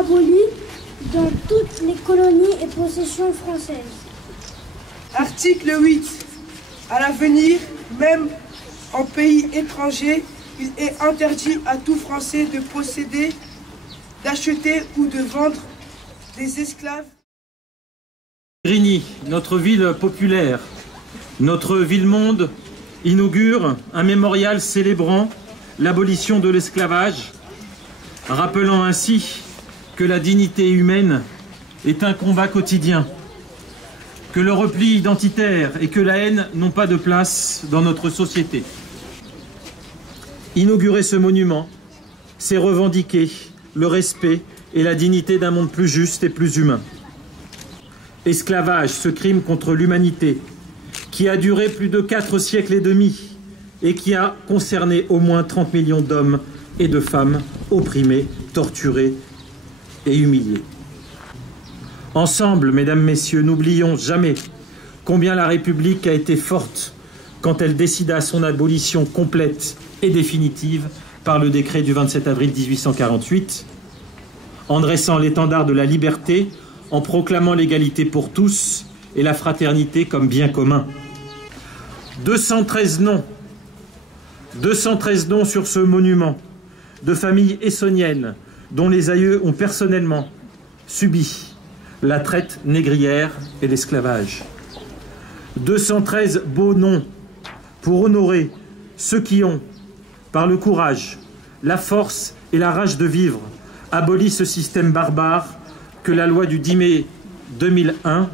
abolie dans toutes les colonies et possessions françaises. Article 8. À l'avenir, même en pays étranger, il est interdit à tout Français de posséder, d'acheter ou de vendre des esclaves. Grigny, notre ville populaire, notre ville-monde, inaugure un mémorial célébrant l'abolition de l'esclavage, rappelant ainsi que la dignité humaine est un combat quotidien, que le repli identitaire et que la haine n'ont pas de place dans notre société. Inaugurer ce monument, c'est revendiquer le respect et la dignité d'un monde plus juste et plus humain. Esclavage, ce crime contre l'humanité, qui a duré plus de 4 siècles et demi et qui a concerné au moins 30 millions d'hommes et de femmes opprimés, torturés et humiliés. Ensemble, mesdames, messieurs, n'oublions jamais combien la République a été forte quand elle décida son abolition complète et définitive par le décret du 27 avril 1848, en dressant l'étendard de la liberté, en proclamant l'égalité pour tous et la fraternité comme bien commun. 213 noms sur ce monument de familles essonniennes dont les aïeux ont personnellement subi la traite négrière et l'esclavage. 213 beaux noms pour honorer ceux qui ont, par le courage, la force et la rage de vivre, aboli ce système barbare que la loi du 10 mai 2001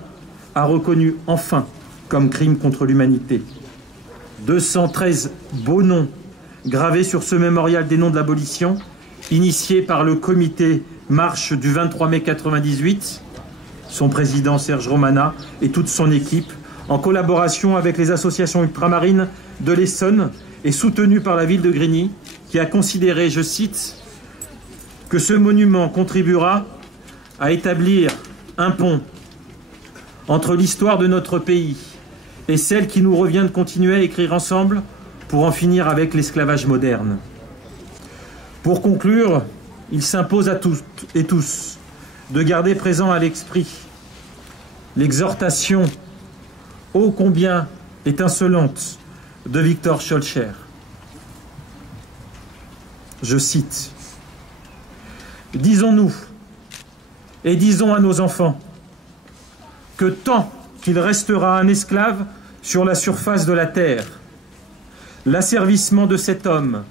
a reconnu enfin comme crime contre l'humanité. 213 beaux noms gravés sur ce mémorial des noms de l'abolition, initié par le comité Marche du 23 mai 1998, son président Serge Romana et toute son équipe, en collaboration avec les associations ultramarines de l'Essonne et soutenu par la ville de Grigny, qui a considéré, je cite, que ce monument contribuera à établir un pont entre l'histoire de notre pays et celle qui nous revient de continuer à écrire ensemble pour en finir avec l'esclavage moderne. Pour conclure, il s'impose à toutes et tous de garder présent à l'esprit l'exhortation ô combien étincelante de Victor Schœlcher. Je cite: « Disons-nous et disons à nos enfants que tant qu'il restera un esclave sur la surface de la terre, l'asservissement de cet homme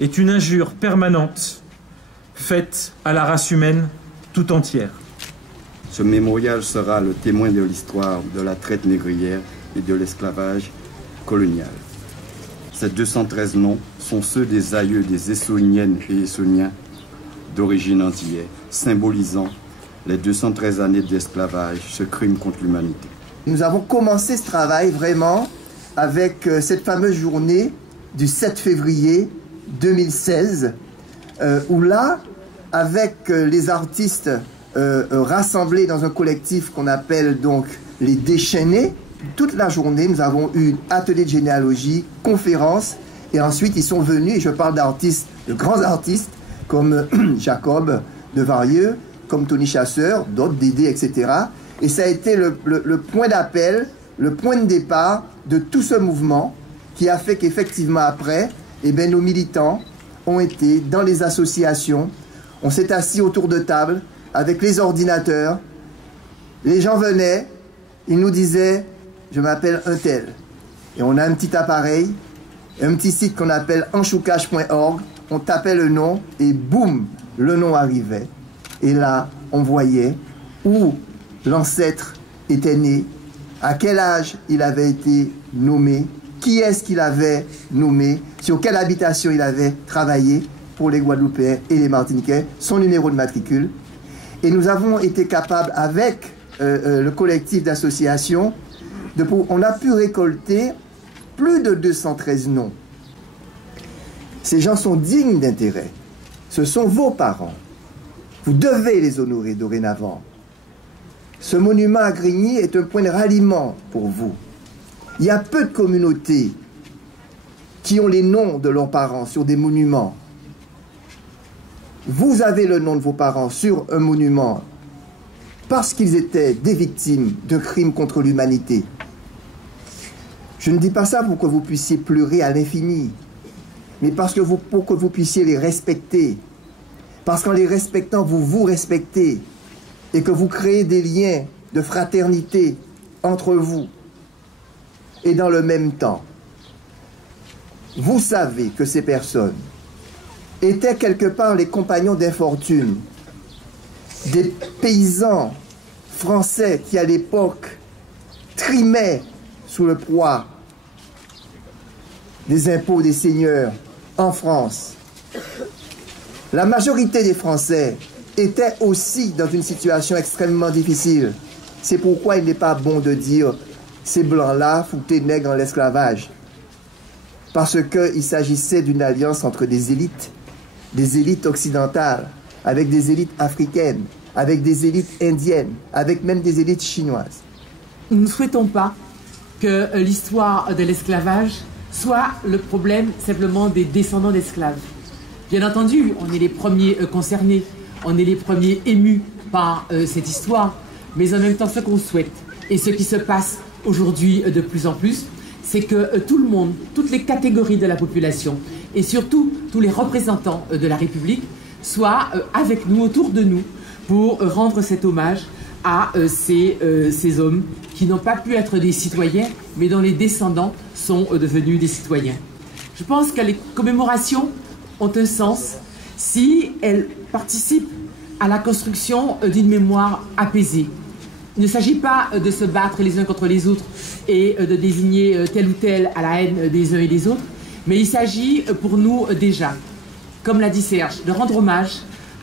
est une injure permanente faite à la race humaine tout entière. » Ce mémorial sera le témoin de l'histoire de la traite négrière et de l'esclavage colonial. Ces 213 noms sont ceux des aïeux des Essonniennes et Essonniens d'origine antillaise, symbolisant les 213 années d'esclavage, ce crime contre l'humanité. Nous avons commencé ce travail vraiment avec cette fameuse journée du 7 février 2016, où là, avec les artistes rassemblés dans un collectif qu'on appelle donc les Déchaînés, toute la journée, nous avons eu atelier de généalogie, conférences, et ensuite ils sont venus, et je parle d'artistes, de grands artistes, comme Jacob de Varieux, comme Tony Chasseur, d'autres, Dédé, etc. Et ça a été le point d'appel, le point de départ de tout ce mouvement qui a fait qu'effectivement après, eh bien, nos militants ont été dans les associations, on s'est assis autour de table avec les ordinateurs, les gens venaient, ils nous disaient « je m'appelle un tel ». Et on a un petit appareil, un petit site qu'on appelle enchoucage.org, on tapait le nom et boum, le nom arrivait. Et là, on voyait où l'ancêtre était né, à quel âge il avait été nommé, qui est-ce qu'il avait nommé, sur quelle habitation il avait travaillé pour les Guadeloupéens et les Martiniquais, son numéro de matricule. Et nous avons été capables, avec le collectif d'associations, on a pu récolter plus de 213 noms. Ces gens sont dignes d'intérêt. Ce sont vos parents. Vous devez les honorer dorénavant. Ce monument à Grigny est un point de ralliement pour vous. Il y a peu de communautés qui ont les noms de leurs parents sur des monuments. vous avez le nom de vos parents sur un monument parce qu'ils étaient des victimes de crimes contre l'humanité. Je ne dis pas ça pour que vous puissiez pleurer à l'infini, mais pour que vous puissiez les respecter. Parce qu'en les respectant, vous vous respectez et que vous créez des liens de fraternité entre vous. Et dans le même temps, vous savez que ces personnes étaient quelque part les compagnons d'infortune des paysans français qui, à l'époque, trimaient sous le poids des impôts des seigneurs en France. La majorité des Français étaient aussi dans une situation extrêmement difficile. C'est pourquoi il n'est pas bon de dire « ces blancs-là foutaient nègres en l'esclavage ». Parce qu'il s'agissait d'une alliance entre des élites occidentales, avec des élites africaines, avec des élites indiennes, avec même des élites chinoises. Nous ne souhaitons pas que l'histoire de l'esclavage soit le problème simplement des descendants d'esclaves. Bien entendu, on est les premiers concernés, on est les premiers émus par cette histoire, mais en même temps, ce qu'on souhaite et ce qui se passe aujourd'hui de plus en plus, c'est que tout le monde, toutes les catégories de la population et surtout tous les représentants de la République soient avec nous, autour de nous, pour rendre cet hommage à ces hommes qui n'ont pas pu être des citoyens, mais dont les descendants sont devenus des citoyens. Je pense que les commémorations ont un sens si elles participent à la construction d'une mémoire apaisée. Il ne s'agit pas de se battre les uns contre les autres et de désigner tel ou tel à la haine des uns et des autres, mais il s'agit pour nous déjà, comme l'a dit Serge, de rendre hommage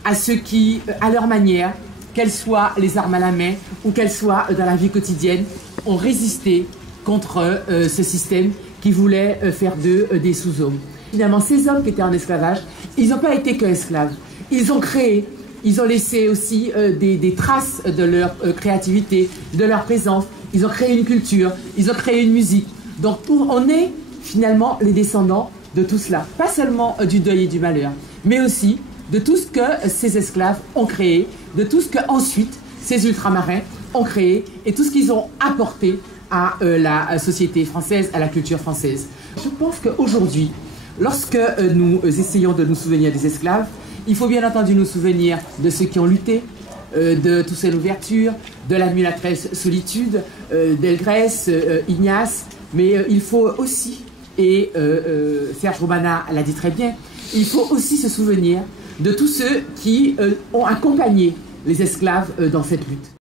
à ceux qui, à leur manière, qu'elles soient les armes à la main ou qu'elles soient dans la vie quotidienne, ont résisté contre ce système qui voulait faire d'eux des sous-hommes. Finalement, ces hommes qui étaient en esclavage, ils n'ont pas été qu'esclaves. Ils ont créé, ils ont laissé aussi des traces de leur créativité, de leur présence. Ils ont créé une culture, ils ont créé une musique. Donc on est finalement les descendants de tout cela. Pas seulement du deuil et du malheur, mais aussi de tout ce que ces esclaves ont créé, de tout ce que ensuite ces ultramarins ont créé et tout ce qu'ils ont apporté à la société française, à la culture française. Je pense qu'aujourd'hui, lorsque nous essayons de nous souvenir des esclaves, il faut bien entendu nous souvenir de ceux qui ont lutté, de Toussaint Louverture, de la mulâtresse Solitude, d'Elgrès, Ignace, mais il faut aussi, et Serge Romana l'a dit très bien, il faut aussi se souvenir de tous ceux qui ont accompagné les esclaves dans cette lutte.